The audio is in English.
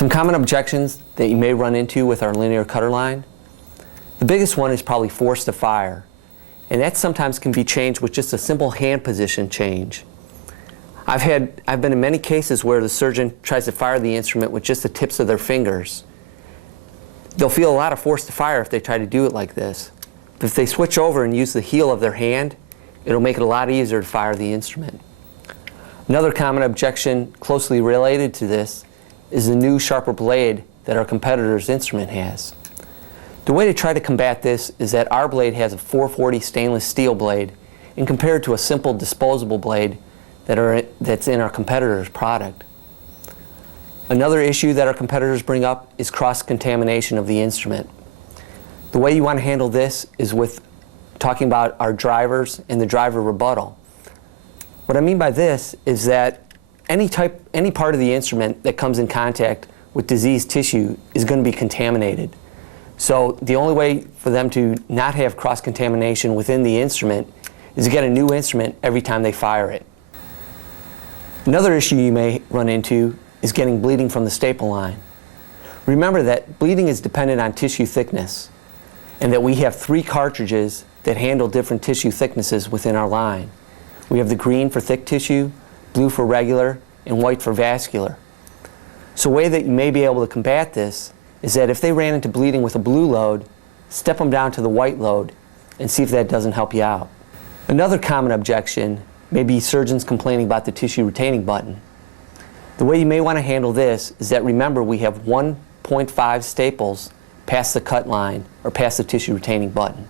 Some common objections that you may run into with our linear cutter line. The biggest one is probably force to fire, and that sometimes can be changed with just a simple hand position change. I've been in many cases where the surgeon tries to fire the instrument with just the tips of their fingers. They'll feel a lot of force to fire if they try to do it like this. But if they switch over and use the heel of their hand, it'll make it a lot easier to fire the instrument. Another common objection closely related to this is the new sharper blade that our competitor's instrument has. The way to try to combat this is that our blade has a 440 stainless steel blade, and compared to a simple disposable blade that's in our competitor's product. Another issue that our competitors bring up is cross-contamination of the instrument. The way you want to handle this is with talking about our drivers and the driver rebuttal. What I mean by this is that any part of the instrument that comes in contact with diseased tissue is going to be contaminated. So the only way for them to not have cross-contamination within the instrument is to get a new instrument every time they fire it. Another issue you may run into is getting bleeding from the staple line. Remember that bleeding is dependent on tissue thickness, and that we have 3 cartridges that handle different tissue thicknesses within our line. We have the green for thick tissue, blue for regular, and white for vascular. So a way that you may be able to combat this is that if they ran into bleeding with a blue load, step them down to the white load and see if that doesn't help you out. Another common objection may be surgeons complaining about the tissue retaining button. The way you may want to handle this is that remember we have 1.5 staples past the cut line or past the tissue retaining button.